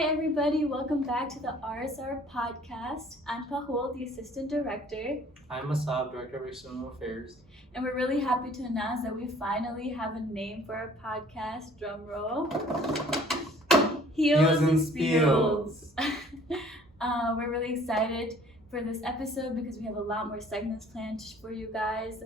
Hi everybody, welcome back to the RSR podcast. I'm Pahul, the Assistant Director. I'm Asab, Director of External Affairs. And we're really happy to announce that we finally have a name for our podcast. Drum roll. Heels and Spiels. We're really excited for this episode because we have a lot more segments planned for you guys.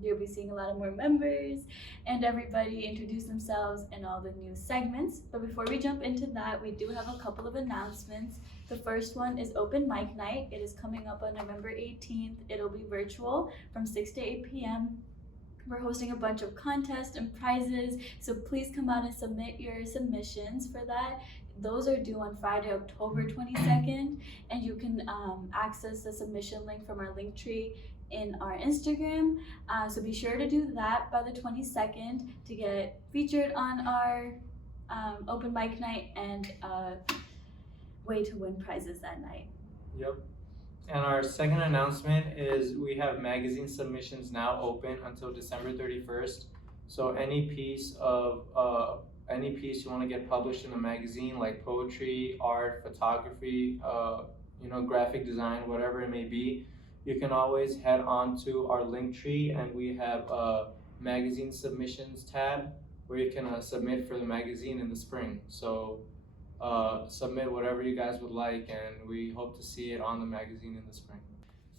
You'll be seeing a lot of more members and everybody introduce themselves in all the new segments. But before we jump into that, we do have a couple of announcements. The first one is Open Mic Night. It is coming up on November 18th. It'll be virtual from 6 to 8 p.m. We're hosting a bunch of contests and prizes, so please come out and submit your submissions for that. Those are due on Friday, October 22nd, and you can access the submission link from our link tree in our Instagram. So be sure to do that by the 22nd to get featured on our open mic night and way to win prizes that night. Yep. And our second announcement is we have magazine submissions now open until December 31st. So any piece you want to get published in a magazine, like poetry, art, photography, graphic design, whatever it may be, you can always head on to our link tree, and we have a magazine submissions tab where you can submit for the magazine in the spring. So submit whatever you guys would like, and we hope to see it on the magazine in the spring.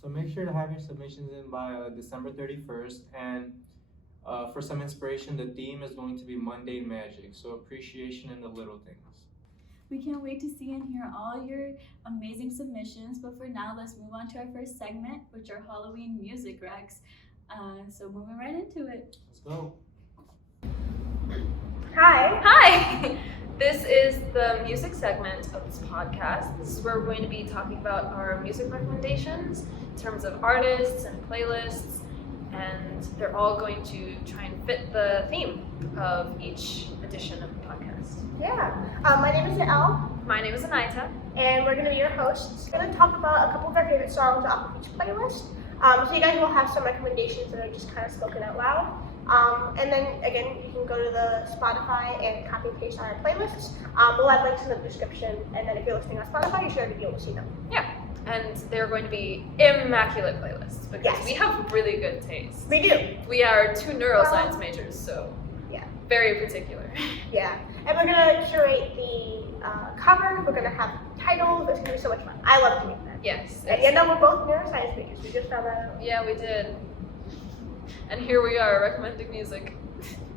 So make sure to have your submissions in by December 31st, and for some inspiration, the theme is going to be mundane magic, so appreciation in the little things. We can't wait to see and hear all your amazing submissions, but for now, let's move on to our first segment, which are Halloween music recs. So moving right into it. Let's go. Hi! This is the music segment of this podcast. This is where we're going to be talking about our music recommendations in terms of artists and playlists, and they're all going to try and fit the theme of each edition of the podcast. Yeah. My name is Elle. My name is Anita. And we're going to be your hosts. We're going to talk about a couple of our favorite songs off of each playlist. So you guys will have some recommendations that are just kind of spoken out loud. And then, again, you can go to the Spotify and copy and paste our playlists. We'll have links in the description, and then if you're listening on Spotify, you should be able to see them. Yeah. And they're going to be immaculate playlists because we have really good taste. We do. We are two neuroscience majors, so yeah, very particular. Yeah, and we're gonna curate the cover. We're gonna have titles. It's gonna be so much fun. I love doing that. Yes. And you know, we're both neuroscience majors. We just found that out. Yeah, we did. And here we are recommending music.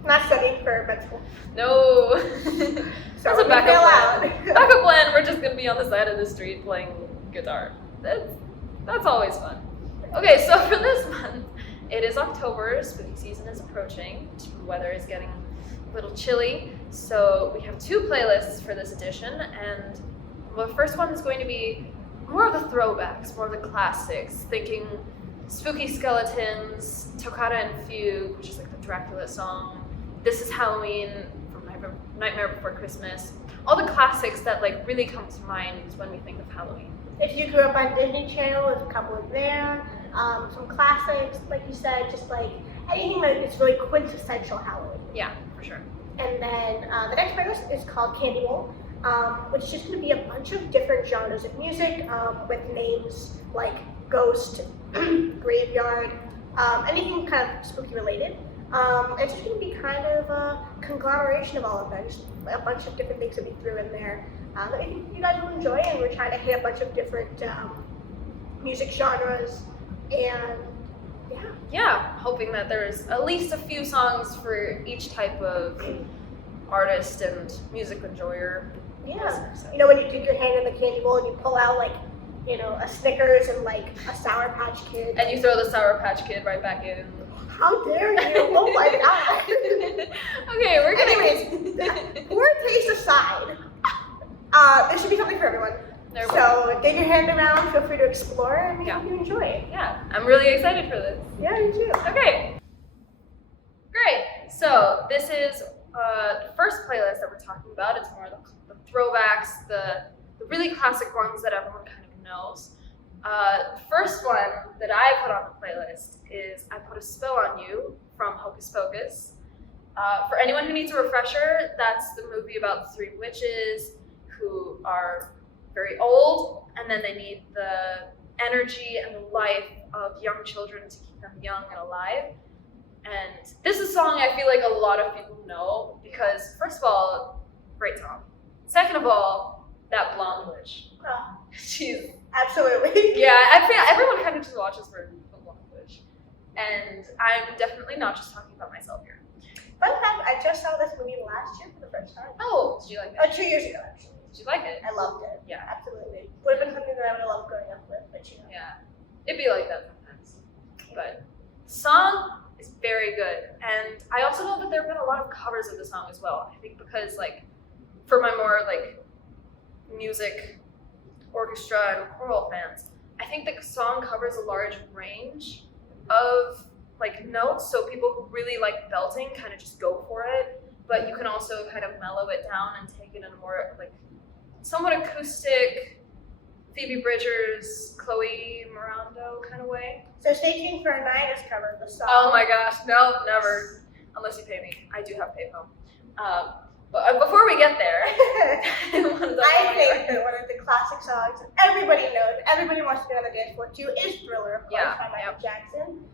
Not studying for med school. No. So That's a backup plan. Backup plan. We're just gonna be on the side of the street playing guitar. That's always fun. Okay, so for this month, it is October. Spooky season is approaching. The weather is getting a little chilly, so we have two playlists for this edition, and the first one is going to be more of the throwbacks, more of the classics, thinking Spooky Skeletons, Toccata and Fugue, which is like the Dracula song, This Is Halloween from Nightmare Before Christmas, all the classics that like really come to mind when we think of Halloween. If you grew up on Disney Channel, there's a couple in there. Some classics, like you said, just like anything that is really quintessential Halloween. Yeah, for sure. And then the next playlist is called Candy Bowl, which is just going to be a bunch of different genres of music with names like Ghost, Graveyard, anything kind of spooky related. It's just going to be kind of a conglomeration of all of them, just a bunch of different things that we threw in there that I think you guys will enjoy, and we're trying to hit a bunch of different music genres, and yeah, hoping that there's at least a few songs for each type of artist and music enjoyer. Yeah, you know, when you dig your hand in the candy bowl and you pull out like, you know, a Snickers and like a Sour Patch Kid. And you throw the Sour Patch Kid right back in. How dare you? Oh my god. Okay, we're gonna... Anyways, poor taste aside, there should be something for everyone. So dig your hand around, feel free to explore, and we hope you enjoy it. Yeah, I'm really excited for this. Yeah, me too. Okay, great. So this is the first playlist that we're talking about. It's more the throwbacks, the really classic ones that everyone kind of knows. The first one that I put on the playlist is I Put a Spell on You from Hocus Pocus. For anyone who needs a refresher, that's the movie about the three witches who are very old, and then they need the energy and the life of young children to keep them young and alive. And this is a song I feel like a lot of people know because, first of all, great song. Second of all, that blonde witch. Oh, She's absolutely. yeah. I feel everyone kind of just watches for the blonde witch, and I'm definitely not just talking about myself here. Fun fact, I just saw this movie last year for the first time. Oh, did you like Oh, it? 2 years ago, actually. Did you like it? I loved it. Yeah. Absolutely. Would have been something that I would have loved growing up with, but you know. Yeah, it'd be like that sometimes. But the song is very good, and I also know that there have been a lot of covers of the song as well. I think because like for my more like music, orchestra, and choral fans, I think the song covers a large range of like notes. So people who really like belting kind of just go for it, but you can also kind of mellow it down and take it in a more like somewhat acoustic, Phoebe Bridgers, Chloe Morando kind of way. So stay tuned for a Nina's cover of the song. Oh my gosh, no, never. Unless you pay me. I do have PayPal. But before we get there, I think that one of the classic songs everybody knows, everybody wants to get on the dance floor too, is Thriller, of course, Yeah, by Michael Jackson.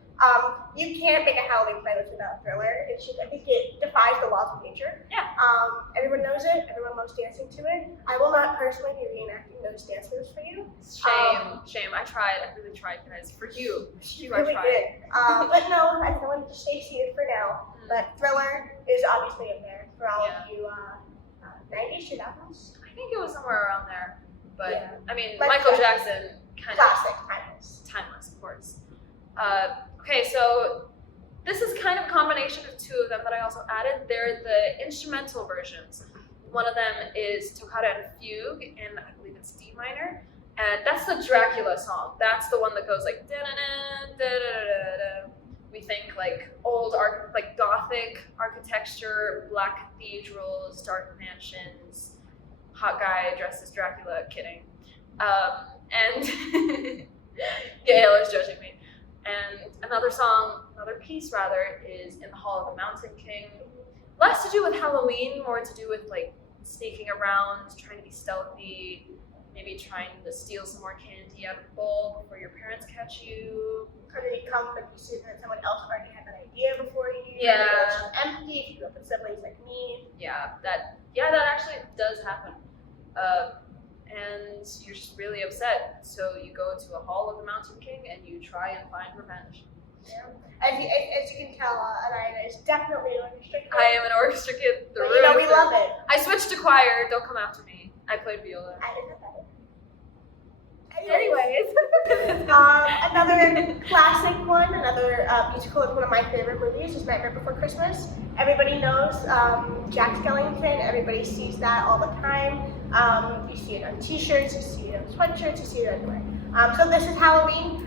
You can't make a Halloween playlist without Thriller. It's just, I think it defies the laws of nature. Yeah. Everyone knows it. Everyone loves dancing to it. I will not personally be reenacting those dance moves for you. Shame. I tried. I really tried, guys. For you. You I really tried. did. But no, I wanted to stay seated for now. But Thriller is obviously in there for all of you 90s, 2000s. I think it was somewhere around there. But Yeah. I mean, Like Michael Jackson. Jackson kind Classic, timeless. of timeless, of course. Okay, so this is kind of a combination of two of them that I also added. They're the instrumental versions. One of them is Toccata and Fugue, and I believe it's D minor. And that's the Dracula song. That's the one that goes like da-da-da, da-da-da-da-da. We think like old like Gothic architecture, black cathedrals, dark mansions, hot guy dressed as Dracula. Kidding. And Gail is judging me. And another piece rather, is In the Hall of the Mountain King. Less to do with Halloween, more to do with like sneaking around, trying to be stealthy, maybe trying to steal some more candy out of the bowl before your parents catch you. Or did it come from you see that someone else already had an idea before you? Yeah. It's just empty. If you grew up with siblings like me. Yeah, that actually does happen. And you're just really upset. So you go to a Hall of the Mountain King and you try and find revenge. Yeah. As you can tell, Anaya is definitely an orchestra kid. I am an orchestra kid through But you know, we and love through. it. I switched to choir, don't come after me. I played viola. I didn't know that. Anyways. Another classic one, another musical of one of my favorite movies is Nightmare Before Christmas. Everybody knows Jack Skellington. Everybody sees that all the time. You see it on T-shirts, you see it on sweatshirts, you see it everywhere. So this is Halloween.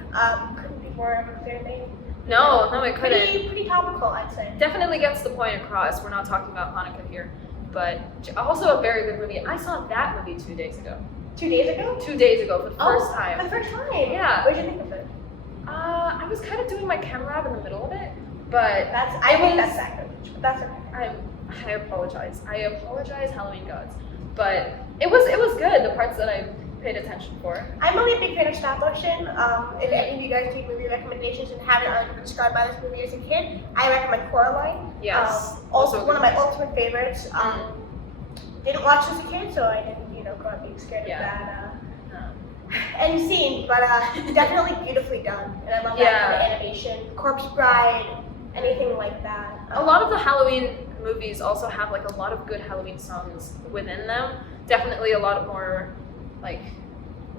Couldn't be more of a fair name. No, it couldn't. Pretty topical, I'd say. Definitely gets the point across. We're not talking about Hanukkah here. But also a very good movie. I saw that movie 2 days ago. 2 days ago? 2 days ago for the first For time. the first time? Yeah. What did you think of it? I was kind of doing my chem lab in the middle of it, but I think that's sacrilege, but that's okay. I apologize. I apologize, Halloween gods. But it was good, the parts that I paid attention for. I'm really a big fan of stop motion. If any of you guys need movie recommendations and haven't already been described by this movie as a kid, I recommend Coraline. Yes. Also one of my ultimate favorites. Didn't watch as a kid, so I didn't, grow up being scared of that end scene. But definitely beautifully done, and I love that kind of animation. Corpse Bride, anything like that. A lot of the Halloween movies also have like a lot of good Halloween songs within them. Definitely a lot of more like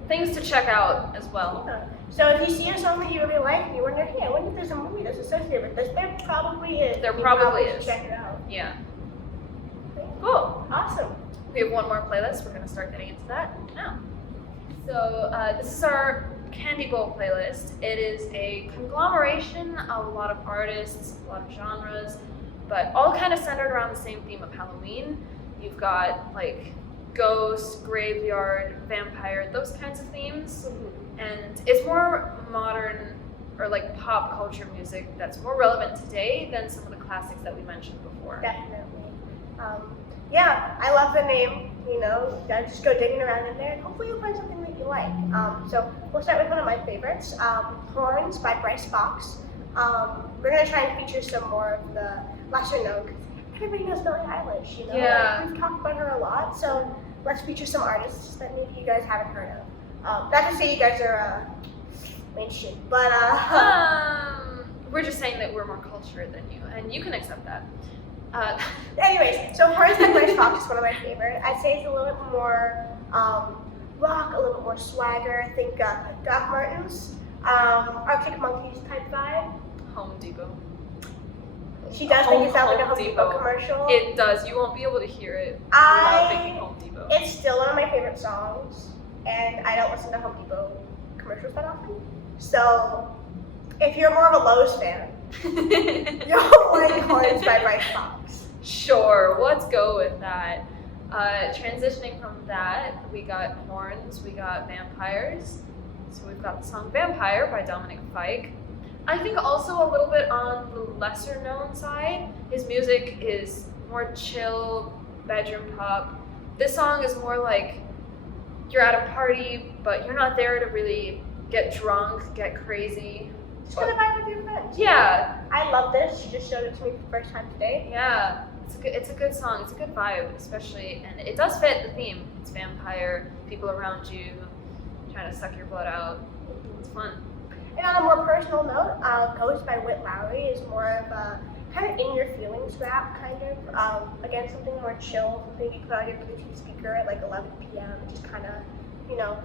things to check out as well. So if you see a song that you really like and you wonder, hey, I wonder if there's a movie that's associated with this, there probably is. There You probably should is. Check it out. Yeah. Cool. Awesome. We have one more playlist. We're going to start getting into that now. So this is our Candy Bowl playlist. It is a conglomeration of a lot of artists, a lot of genres, but all kind of centered around the same theme of Halloween. You've got like ghost, graveyard, vampire, those kinds of themes. And it's more modern or like pop culture music that's more relevant today than some of the classics that we mentioned before. Definitely. Yeah, I love the name you know, just go digging around in there, and hopefully you'll find something that you like. So we'll start with one of my favorites, Horns by Bryce Fox. We're gonna try and feature some more of the lesser known, because everybody knows Billie Eilish, you know? Yeah. Like, we've talked about her a lot, so let's feature some artists that maybe you guys haven't heard of. Not to say you guys are mainstream, but we're just saying that we're more cultured than you, and you can accept that. Anyways, so Horns by Bryce Fox is one of my favorite. I'd say it's a little bit more rock, a little bit more swagger. I think Doc Martens, Arctic Monkeys type vibe. Home Depot. She does make it sound like a Home Depot commercial. It does. You won't be able to hear it without thinking Home Depot. It's still one of my favorite songs, and I don't listen to Home Depot commercials that often. So, if you're more of a Lowe's fan, you'll like Horns by Bryce Fox. Sure, let's go with that. Transitioning from that, we got Horns, we got Vampires. So we've got the song Vampire by Dominic Fike. I think also a little bit on the lesser known side. His music is more chill, bedroom pop. This song is more like you're at a party, but you're not there to really get drunk, get crazy. Just gonna vibe with your friends. Yeah. I love this. She just showed it to me for the first time today. Yeah. It's a good song. It's a good vibe, especially, and it does fit the theme. It's vampire, people around you, trying to suck your blood out. It's fun. And on a more personal note, Ghost by Whit Lowry is more of a kind of in your feelings rap, kind of. Again, something more chill, something you put on your Bluetooth speaker at like 11 p.m. Just kind of, you know,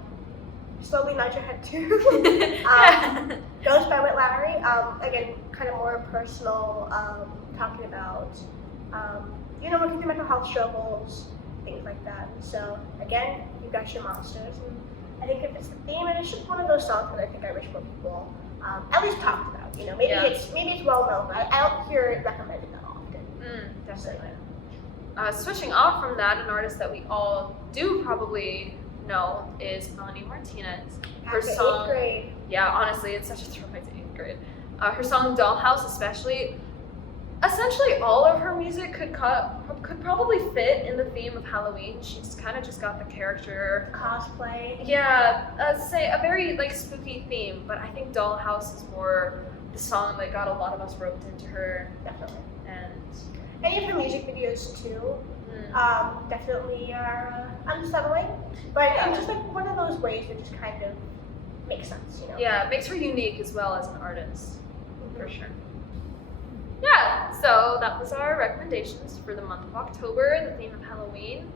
slowly nod your head to. Ghost by Whit Lowry, again, kind of more personal, talking about, you know, working through mental health struggles, things like that. So, again, you got your monsters. And I think if it's the theme, and it's just one of those songs that I think I wish more people at least talked about. You know, maybe it's well known, but I don't hear it recommended that often. Definitely. Switching off from that, an artist that we all do probably know is Melanie Martinez. Her song, 8th grade. Yeah, honestly, it's such a throwback to 8th grade. Her song Dollhouse, especially. Essentially, all of her music could probably fit in the theme of Halloween. She's kind of just got the character Cosplay. Yeah, say a very like spooky theme, but I think Dollhouse is more the song that got a lot of us roped into her. Definitely. And any of her music videos too, definitely are unsettling, but in just like one of those ways that just kind of makes sense, you know. Yeah, it makes her unique as well as an artist, for sure. Yeah, so that was our recommendations for the month of October, the theme of Halloween.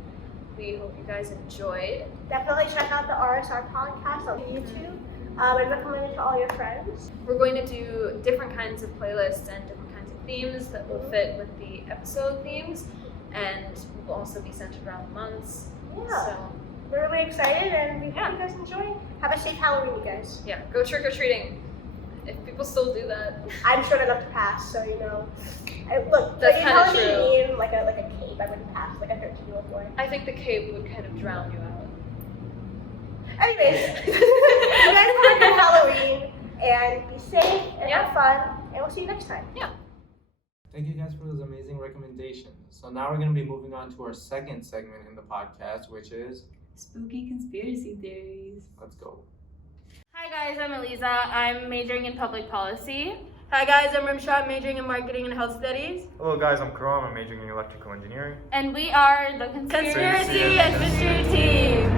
We hope you guys enjoyed. Definitely check out the RSR podcast on YouTube. And recommend it to all your friends. We're going to do different kinds of playlists and different kinds of themes that will fit with the episode themes, and will also be centered around the months. Yeah. So, we're really excited, and we hope you guys enjoy. Have a safe Halloween, you guys. yeah, go trick or treating. If people still do that. I'm short enough to pass, so you know. Look, That's like, kinda telling true. me in like a cape, I wouldn't pass like a 13-year-old boy. I think the cape would kind of drown you out. Anyways, you guys have a good Halloween, and be safe, and have fun, and we'll see you next time. Thank you guys for those amazing recommendations. So now we're going to be moving on to our second segment in the podcast, which is Spooky conspiracy theories. Let's go. Hi guys, I'm Eliza. I'm majoring in public policy. Hi guys, I'm Rimshot, majoring in marketing and health studies. Hello guys, I'm Karam, I'm majoring in electrical engineering. And we are the Conspiracy and Mystery Team.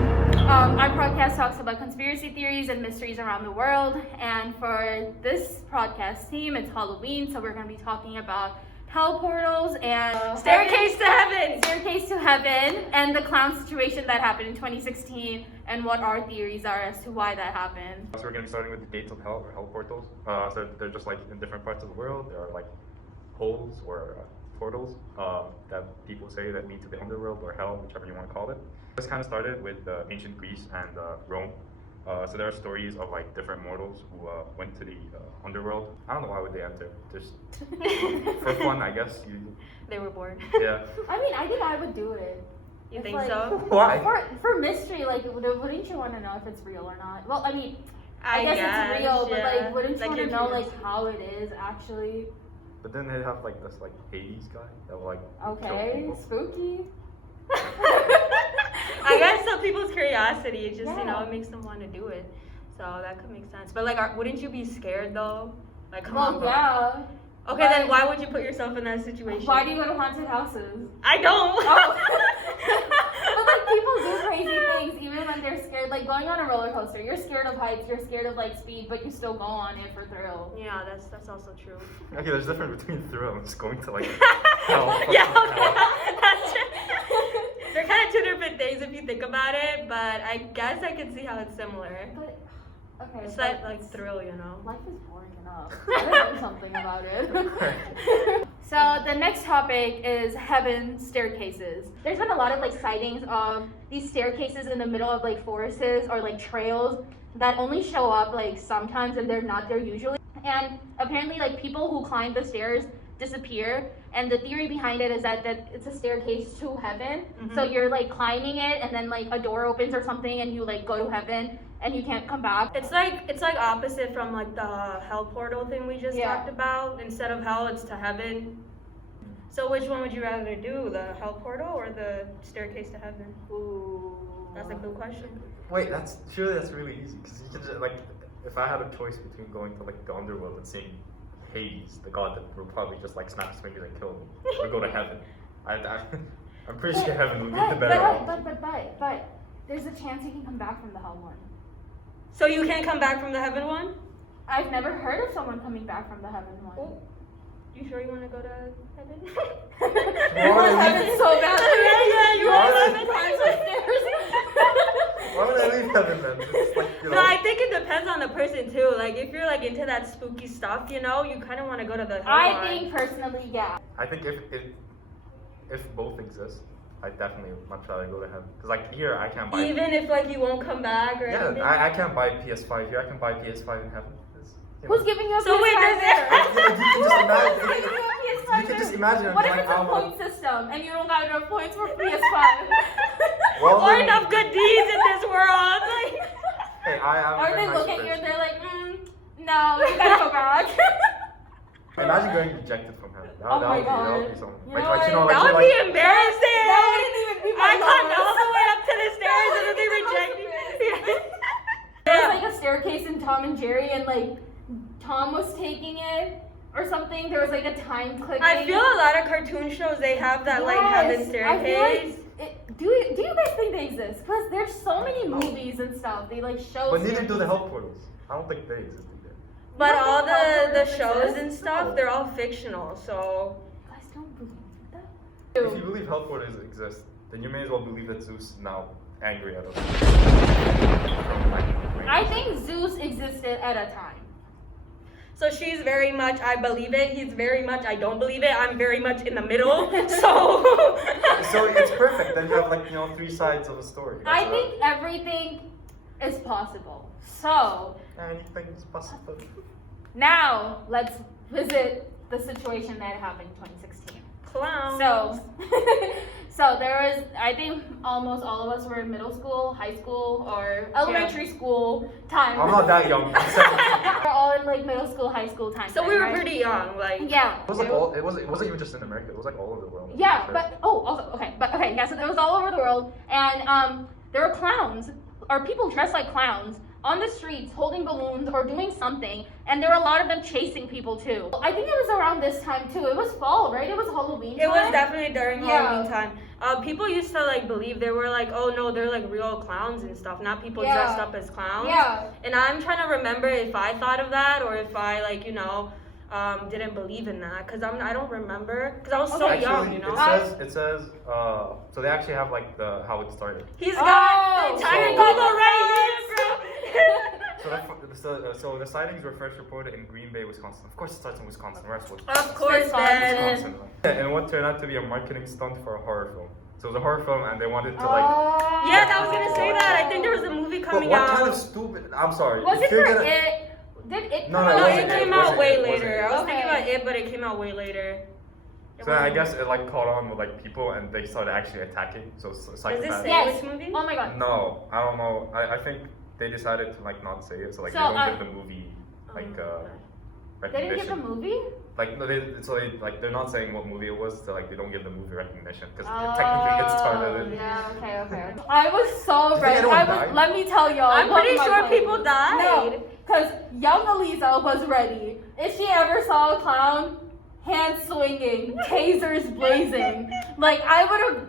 Our podcast talks about conspiracy theories and mysteries around the world. And for this podcast team, it's Halloween, so we're going to be talking about hell portals and Staircase to Heaven! Staircase to Heaven, and the clown situation that happened in 2016, and what our theories are as to why that happened. So we're going to be starting with the gates of hell, or hell portals. So they're just like in different parts of the world. There are like holes or portals that people say that lead to the underworld or hell, whichever you want to call it. This kind of started with ancient Greece and Rome. So there are stories of like different mortals who went to the underworld. I don't know why would they enter, just for fun, I guess. They were bored. Yeah. I mean, I think I would do it. You It's think like- so? Why? For mystery, like, wouldn't you want to know if it's real or not? Well, I mean, I guess it's guess, real, but yeah. like, wouldn't you Like, want to you're know curious. like how it is actually? But then they have like this like Hades guy that will like kill Okay, people. spooky. I guess some people's curiosity is just, you know, Yeah. it makes them want to do it. So that could make sense. But like, wouldn't you be scared though? Like, come on, Well, bro. yeah. Okay, then why would you put yourself in that situation? Why do you go to haunted houses? I don't. Oh. But like people do crazy things even when they're scared. Like going on a roller coaster, you're scared of heights, you're scared of like speed, but you still go on it for thrill. Yeah, that's also true. Okay, there's a difference between thrill and just going to like hell. Yeah, fucking okay. hell. That's true. They're kind of two different things if you think about it, but I guess I can see how it's similar. But okay, It's but that like thrill, you know. life is boring enough. Gotta do something about it. So the next topic is heaven staircases. There's been a lot of like sightings of these staircases in the middle of like forests or like trails that only show up like sometimes and they're not there usually. And apparently like people who climb the stairs disappear, and the theory behind it is that it's a staircase to heaven. Mhm. So you're like climbing it and then like a door opens or something and you like go to heaven and you can't come back. It's like opposite from like the hell portal thing we just Yeah. talked about. Instead of hell, it's to heaven. So which one would you rather do, the hell portal or the staircase to heaven? Ooh. That's a good question. Wait, that's really easy because you can just like, if I had a choice between going to like the underworld and seeing Hades, the god that would probably just like snap his fingers and kill me, or go to heaven, I'm pretty sure heaven would be the better option. But there's a chance you can come back from the hell one. So you can't come back from the heaven one? I've never heard of someone coming back from the heaven one. Oh. You sure you want to go to heaven? You want heaven so badly. Yeah, you want want heaven. heaven. Why would I leave heaven then? It's like, you know. No, I think it depends on the person too. Like if you're like into that spooky stuff, you know, you kind of want to go to the hell I one. think personally, yeah. I think if both exist, I definitely much rather go to heaven. Cause like here I can't buy. Even if like you won't come back or Yeah, anything. I can't buy PS5 here. I can buy PS5 in heaven. You Who's know. giving you a So PS5 wait, does there? You can just imagine. What if like, it's a I'm point system and you don't got enough points for PS5? Well, or then- enough good deeds in this world. Like, Hey, I'm a Or very they nice look at you person. and they're like, no, you gotta go back. Imagine getting rejected from heaven. Oh my that God. would be something. You Like, know like, you know, what? like, that you're would like, be embarrassing. That wouldn't even be my I climbed lowest. all the way up to the stairs and then they reject me. There was like a staircase in Tom and Jerry, and like Tom was taking it or something. There was like a time click. I thing. feel a lot of cartoon shows they have that like heaven Yes, staircase. I feel like do you guys think they exist? Because there's so many movies and stuff. They like show. but neither do the staircases. hell portals. I don't think they exist either. But You don't all think hell the portals shows exist? and stuff, they're all fictional. So You guys don't believe that? If you believe hell portals exist, then you may as well believe that Zeus is now angry at us. I think Zeus existed at a time. So she's very much I believe it. He's very much I don't believe it. I'm very much in the middle. So So it's perfect. Then you have like, you know, three sides of a story. I That's think everything is possible. So anything is possible. now let's visit the situation that happened in 2016. clown. So there was, I think almost all of us were in middle school, high school, or elementary school time. I'm not that young. I'm 17. We're all in like middle school, high school time. So we were right? pretty young, like Yeah. It was like all. It wasn't even just in America. It was like all over the world. Yeah, Sure. but yeah, so it was all over the world, and there were clowns or people dressed like clowns on the streets holding balloons or doing something, and there were a lot of them chasing people too. I think it was around this time too. It was fall, right? It was Halloween. it was time? definitely during Yeah. Halloween time. People used to like believe they were like, oh no, they're like real clowns and stuff, not people Yeah. dressed up as clowns. Yeah. And I'm trying to remember if I thought of that or if I like, you know, didn't believe in that because I don't remember because I was so Okay. young, Actually, you know. it says so they actually have like the how it started. He's got the Oh, entire so- Google right here, bro. So the sightings were first reported in Green Bay, Wisconsin. Of course, it starts in Wisconsin. Where else would it? Of course, then. Wisconsin. And what turned out to be a marketing stunt for a horror film. So it was a horror film, and they wanted to like. Yeah, I was gonna say that. I think there was a movie But coming what out. kind of stupid? I'm sorry. Was if it you're for gonna- it? Did it? No, come no, out? No, wasn't it came it, out wasn't way it, wasn't later. it. I was thinking Okay. about it, but it came out way later. It So I wasn't- guess it like caught on with like people, and they started actually attacking. So Does this psychopaths. say Yes. which movie? Oh my god. No, I don't know. I think they decided to like not say it, so like So, they don't give the movie like They didn't give the recognition. movie? Like no, they're not saying what movie it was, so like they don't give the movie recognition because technically it's started. Yeah, okay. I was so Do you think ready. anyone died? Let me tell y'all. I'm what pretty my sure plan people was. died. No, because young Eliza was ready. If she ever saw a clown, hands swinging, tasers blazing, like I would.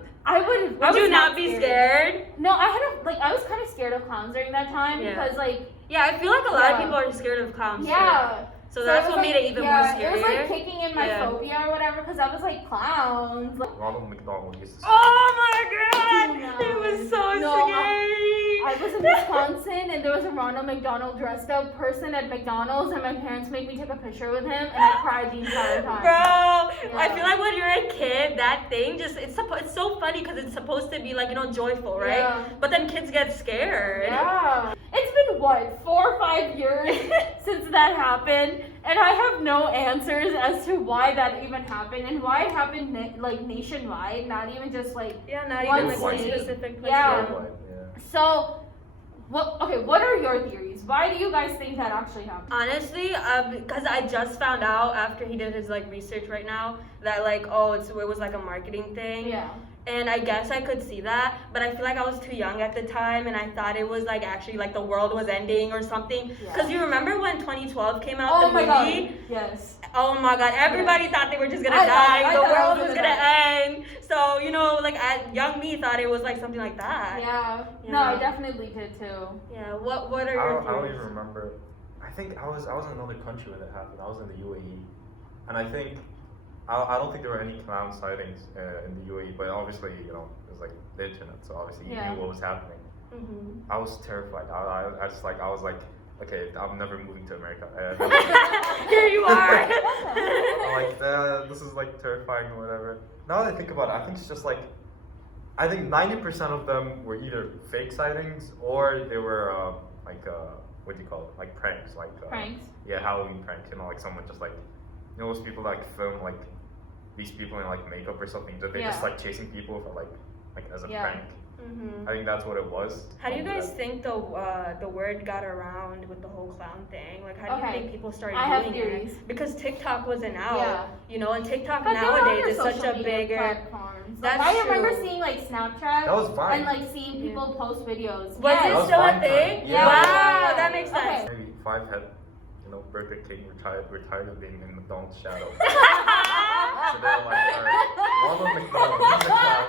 Would you not be scared? No, I was kind of scared of clowns during that time Yeah. because like Yeah, I feel like a lot of Yeah. people are scared of clowns. yeah. Too. So that's it was what made it even more scarier. It was like kicking in my Yeah. phobia or whatever because I was like clowns. Like, Ronald McDonald used to say. Oh my god! No. It was so No, scary. I was in Wisconsin and there was a Ronald McDonald dressed up person at McDonald's and my parents made me take a picture with him and I cried the entire time. Bro, I feel like when you're a kid, that thing it's so funny because it's supposed to be like joyful, right? Yeah. But then kids get scared. Yeah. It's been what, 4 or 5 years since that happened, and I have no answers as to why that even happened and why it happened nationwide, not even just like. Yeah, not One even like one state. specific place. Yeah. Worldwide, yeah. So, what are your theories? Why do you guys think that actually happened? Honestly, because I just found out after he did his like research right now that like it was like a marketing thing. Yeah. And I guess I could see that, but I feel like I was too young at the time, and I thought it was like actually like the world was ending or something. Because you remember when 2012 came out, Oh the my movie? god. Yes. Oh my god, everybody thought they were just gonna I die, the thought I world was was gonna gonna end. So, like young me thought it was like something like that. Yeah. Yeah. No, I definitely did too. Yeah, what are I your don't theories? even remember. I think I was in another country when it happened. I was in the UAE, and I think I don't think there were any clown sightings in the UAE, but obviously it was like the internet, so obviously you Yeah. knew what was happening. Mm-hmm. I was terrified. I was like, okay, I'm never moving to America. Here you are. I'm like, this is like terrifying or whatever. Now that I think about it, I think it's just like, I think 90% of them were either fake sightings or they were what do you call it? Like pranks, like Pranks. Yeah, Halloween pranks. Like someone just like, those people like film like these people in like makeup or something. That they're just Yeah. like chasing people for like as a Yeah. prank. Mm-hmm. I think that's what it was. How do you Something guys that- think the word got around with the whole clown thing? Like, how do you Okay. think people started I have doing theories. it? Because TikTok wasn't out, Yeah. and TikTok But they're on nowadays their is such social a media bigger. platforms. That's I remember true. seeing like Snapchat That was Vine. and like seeing people post videos. Was That it was still a Vine thing? time. Yeah. Wow, that makes Okay. sense. Maybe 5 had, Burger King retired of being in McDonald's shadow. So they're like, alright, Ronald McDonald, he's a clown.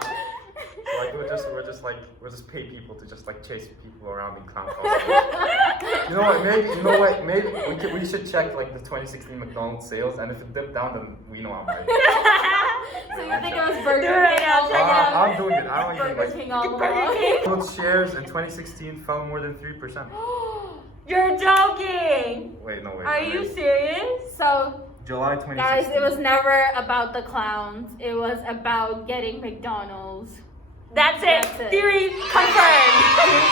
So like we'll just pay people to just like chase people around in clown costumes. You know what? Maybe we should check like the 2016 McDonald's sales, and if it dipped down, then we know I'm right. So you think it was Burger Do it right King now, all check it out. along? I'm doing it. I don't even Burger like. King all Burger along. King. McDonald's shares in 2016 fell more than 3%. You're joking. Wait, no wait. Are no, you wait. serious? So July 2016. guys, it was never about the clowns. It was about getting McDonald's. That's it. That's it. Theory confirmed.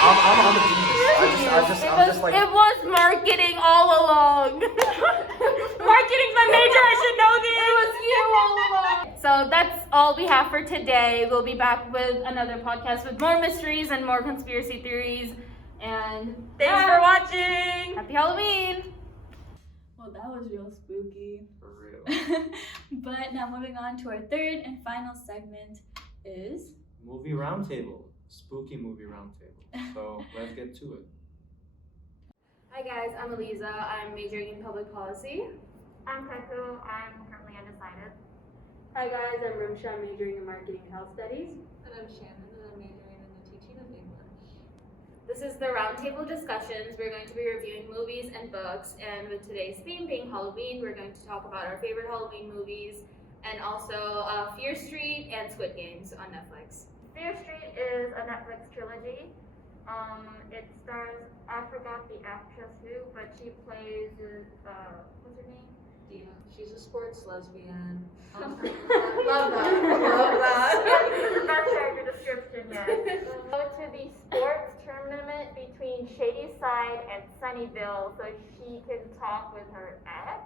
I'm a genius. I'm just like. It was marketing all along. Marketing's my major. I should know this. It was you all along. So that's all we have for today. We'll be back with another podcast with more mysteries and more conspiracy theories. And Thanks for watching. happy Halloween. Well, that was real spooky. For real. But now moving on to our third and final segment is Movie roundtable. Spooky movie roundtable. So let's get to it. Hi guys, I'm Eliza. I'm majoring in public policy. I'm Kaku. I'm currently undecided. Hi guys, I'm Rimsha. I'm majoring in marketing and health studies. And I'm Shannon, and I'm majoring in the teaching of English. This is the roundtable discussions. We're going to be reviewing movies and books, and with today's theme being Halloween, we're going to talk about our favorite Halloween movies, and also Fear Street and Squid Games on Netflix. Fear Street is a Netflix trilogy. It stars, I forgot the actress who, but she plays, what's her name? Dina. She's a sports lesbian. Love that. Love that. This is the best character description yet. Go to the sports tournament between Shadyside and Sunnyvale so she can talk with her ex.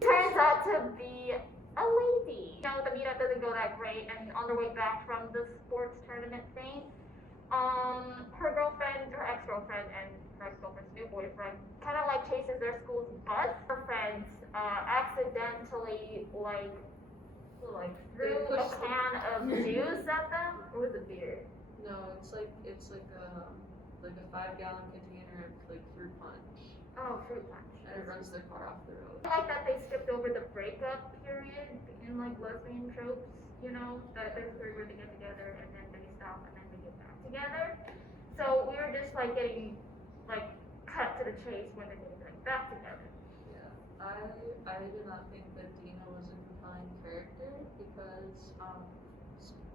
Turns out to be a lady. The meetup doesn't go that great, and on their way back from the sports tournament thing, her ex-girlfriend and her ex-girlfriend's new boyfriend kind of like like chases their school's bus. Her friends accidentally like threw They a pushed the- can of juice at them. Or was it beer? No, it's like a 5-gallon container of like fruit punch, Oh, fruit punch. and it runs their car off the road. I like that they skipped over the breakup period in like lesbian tropes, you know, that there's a period where they get together and then they stop and then they get back together. So we were just like getting like cut to the chase when they're getting like back together. Yeah, I did not think that Dina was a compelling character because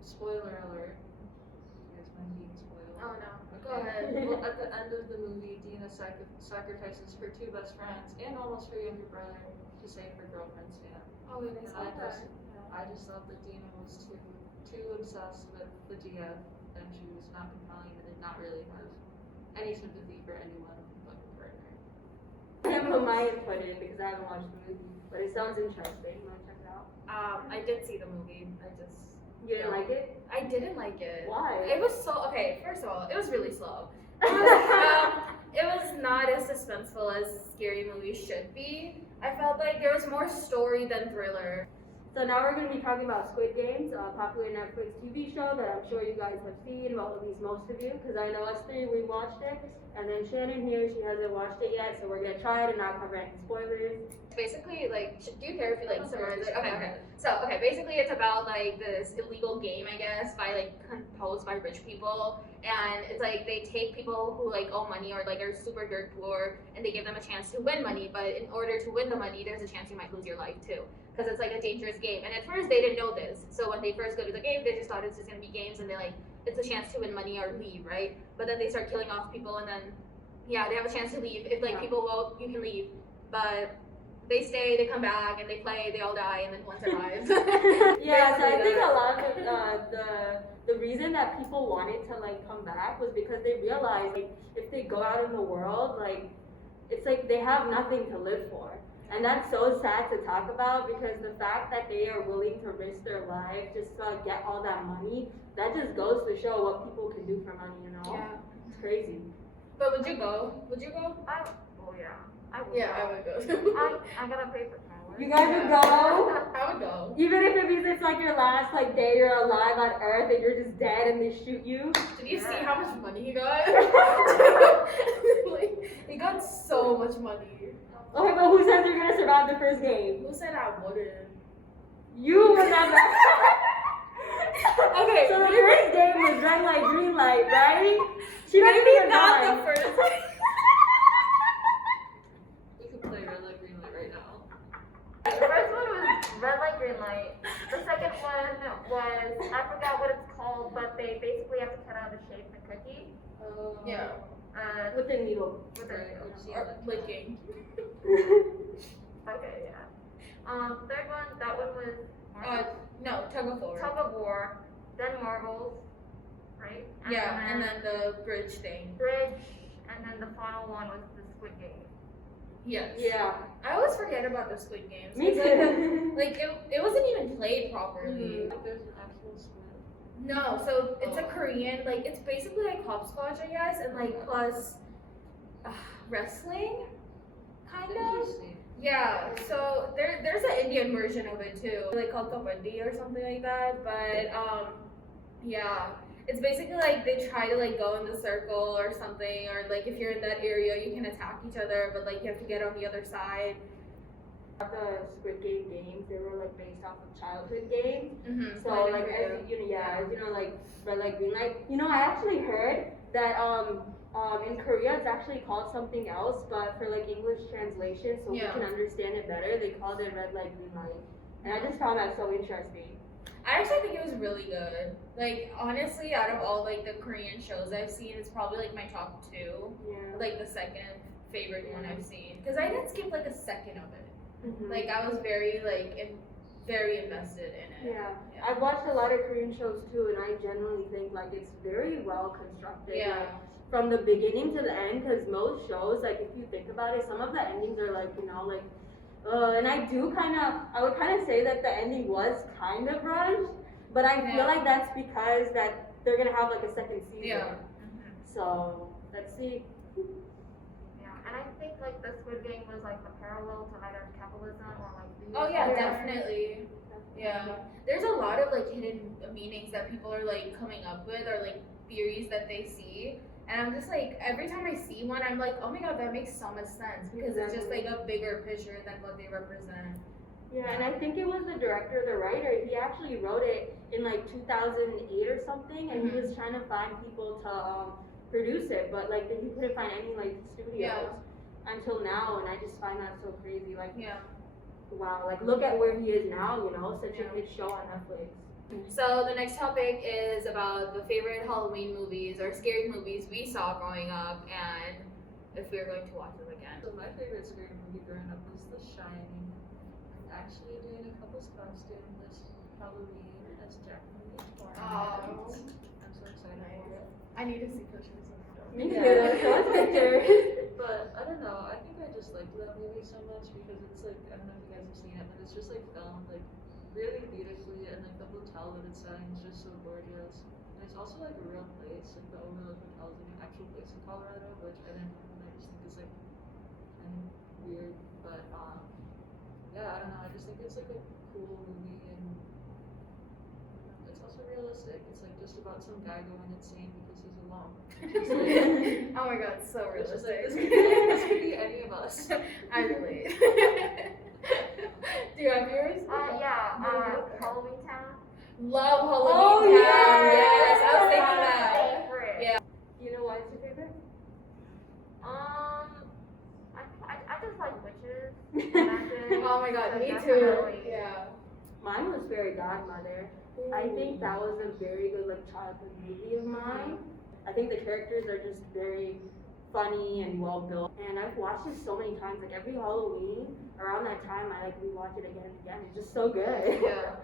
spoiler alert. You guys mind being spoiled? Oh no. Go ahead. Well, at the end of the movie, Dina sacrifices her 2 best friends and almost her younger brother to save her girlfriend Sam. Oh, wait, And I just thought that Dina was too obsessed with the GF, and she was not compelling and did not really have any sympathy for anyone but her partner. I have my input in because I haven't watched the movie, but it sounds interesting. You wanna check it out? I did see the movie. You didn't like it? I didn't like it. Why? It was okay. First of all, it was really slow. It was not as suspenseful as scary movies should be. I felt like there was more story than thriller. So now we're going to be talking about Squid Games, a popular Netflix TV show that I'm sure you guys have seen, well, at least most of you, because I know us three, we watched it, and then Shannon here, she hasn't watched it yet, so we're going to try it and not cover any spoilers. Basically, like, do you care if you like summarize it? Okay. So, basically it's about like this illegal game, I guess, composed by rich people, and it's like they take people who like owe money or like are super dirt poor, and they give them a chance to win money. But in order to win the money, there's a chance you might lose your life too, because it's like a dangerous game. And at first they didn't know this, so when they first go to the game, they just thought it's just gonna be games, and they're like, it's a chance to win money or leave, right? But then they start killing off people, and then they have a chance to leave. If like people vote, you can leave, but they stay, they come back, and they play, they all die, and then one survives. Yeah, so I think a lot of the reason that people wanted to like come back was because they realized like if they go out in the world, like it's like they have nothing to live for. And that's so sad to talk about because the fact that they are willing to risk their life just to get all that money, that just goes to show what people can do for money, you know? Yeah. It's crazy. But would you go? Would you go? I would. Yeah, I would go. I gotta pay for my You guys would go? I would go. Even if it means it's like your last like day you're alive on Earth and you're just dead and they shoot you? Did you see how much money he got? Like, he got so much money. Okay, but who says you're gonna survive the first game? Who said I wouldn't? You would never. Okay, So the first game was red light, green light, right? She didn't even not die. the first. We could play red light, green light right now. The first one was red light, green light. The second one was, I forgot what it's called, but they basically have to cut out the shape of the cookie. Yeah. With the needle. With Right, the, I've seen Or that. licking. okay, yeah. Third one, that one was No, tug of war. tug of war, then marbles, right? Yeah, and then the bridge thing. bridge, and then the final one was the Squid Game. Yes. Yeah. I always forget about the Squid Games. Me 'cause, too. Like it wasn't even played properly. Like there's an actual squid. No, so it's a Korean, like it's basically like hopscotch, I guess, and like plus wrestling, kind of. Interesting. Yeah, so there's an Indian version of it too, like called kabaddi or something like that. But yeah, it's basically like they try to like go in the circle or something, or like if you're in that area, you can attack each other, but like you have to get on the other side. The Squid Game games, they were like based off of childhood games. Mm-hmm. So like as you know, as you know, like red light, green light. You know, I actually heard that in Korea it's actually called something else, but for like English translation, so Yeah. we can understand it better, they called it red light, green light. And I just found that so interesting. I actually think it was really good. Like honestly, out of all like the Korean shows I've seen, it's probably like my top 2. Yeah. Like the second favorite one I've seen, because I didn't skip like a second of it. Mhm. Like I was very very invested in it. Yeah. I've watched a lot of Korean shows too, and I generally think like it's very well constructed. Yeah. Like, from the beginning to the end, because most shows, like if you think about it, some of the endings are like, you know, like, and I would kind of say that the ending was kind of rushed, but I feel like that's because that they're gonna have like a second season. Yeah. So let's see. Yeah, and I think like the Squid Game was like a parallel to either capitalism or like the Oh yeah, US definitely. Yeah. There's a lot of like hidden meanings that people are like coming up with, or like theories that they see. And I'm just like, every time I see one, I'm like, oh my god, that makes so much sense, because it's just like a bigger picture than what they represent. Yeah, and I think it was the director, the writer. He actually wrote it in like 2008 or something, and he was trying to find people to produce it, but like he couldn't find any like studios until now, and I just find that so crazy. Like, wow, like look at where he is now, you know, such a hit show on Netflix. So the next topic is about the favorite Halloween movies or scary movies we saw growing up, and if we are going to watch them again. So my favorite scary movie growing up was The Shining. I'm actually doing a couple's costume this Halloween as Jack from the Oh. I'm so excited for it. I need to see pictures of them. Me too. But I don't know, I think I just liked that movie so much because it's like, I don't know if you guys have seen it, but it's just like filmed like really beautifully, and like the hotel that it's at is just so gorgeous. And it's also like a real place, like the Overlook Hotel is like an actual place in Colorado, which I didn't know, and I just think it's like kind of weird, but yeah, I don't know, I just think it's like a cool movie, and it's also realistic. It's like just about some guy going insane because he's alone. Just like, Oh my god, so it's just realistic. like, this could be any of us. I relate. Do you have yours? Halloween Town. Love Halloween Oh, Town. yes. Yes, I was thinking that. Favorite. Yeah. You know why it's your favorite? I just like witches. Magic. Oh my god, So me too. definitely. Yeah. Mine was Fairy Godmother. I think that was a very good like childhood movie of mine. I think the characters are just very funny and well built, and I've watched it so many times. Like every Halloween around that time, I like rewatch it again and again. It's just so good. Yeah.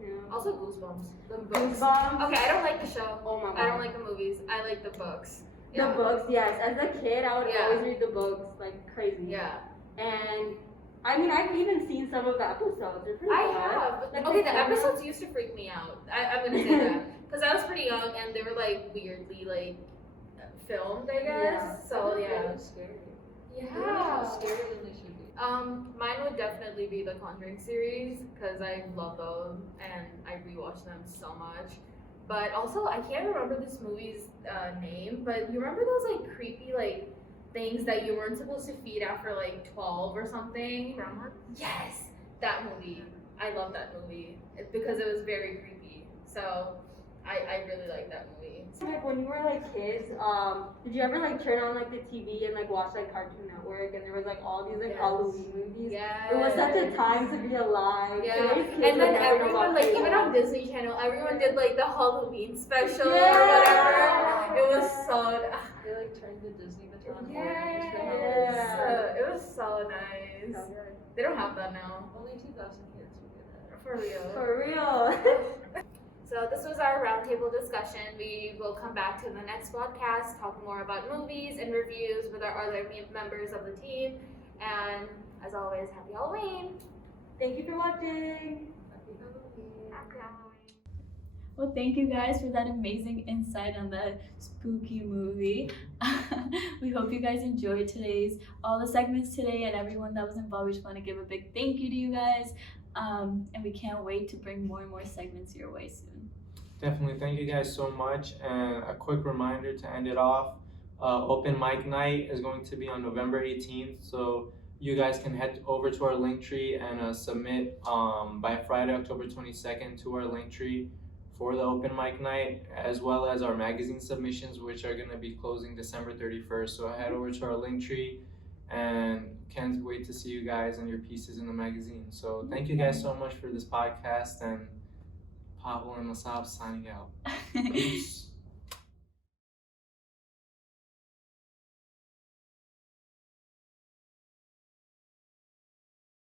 Yeah. Also Goosebumps. The books. Goosebumps. Okay, I don't like the show. Oh my god. I don't like the movies. I like the books. The books, yes. As a kid, I would Yeah. always read the books like crazy. Yeah. And I mean, I've even seen some of the episodes. They're pretty I good. have. Like, Okay, the format. episodes used to freak me out. I'm gonna say that. Because I was pretty young and they were like weirdly like filmed, I guess. Yeah. So They're yeah. really scary. They're Yeah. scarier than they should be. Mine would definitely be the Conjuring series because I love those and I rewatch them so much. But also, I can't remember this movie's name, but you remember those like creepy like things that you weren't supposed to feed after like 12 or something? Gremlins. Yes, that movie. I love that movie because it was very creepy. So I really like that movie. Like when you were like kids, did you ever like turn on like the TV and like watch like Cartoon Network, and there was like all these like Yes. Halloween movies? Yeah. It was such a time to be alive. Yeah, Today's kids and then would never know everyone, about like Halloween. even on Disney Channel, everyone did like the Halloween special or Yeah. whatever. It was so, They like turned the Disney baton forward yeah, just for Halloween. it was so nice. They don't have that now, Only 2,000 kids will get that. for real. For real. So this was our roundtable discussion. We will come back to the next podcast, talk more about movies and reviews with our other members of the team. And as always, happy Halloween! Thank you for watching. Happy Halloween. Happy Halloween. Well, thank you guys for that amazing insight on the spooky movie. We hope you guys enjoyed all the segments today, and everyone that was involved. We just want to give a big thank you to you guys. And we can't wait to bring more and more segments your way soon. Definitely, thank you guys so much. And a quick reminder to end it off, open mic night is going to be on November 18th. So you guys can head over to our Linktree and submit by Friday, October 22nd to our Linktree for the open mic night, as well as our magazine submissions, which are going to be closing December 31st. So head over to our Linktree, and can't wait to see you guys and your pieces in the magazine. So thank you guys so much for this podcast, and Pablo and Masab signing out. Peace.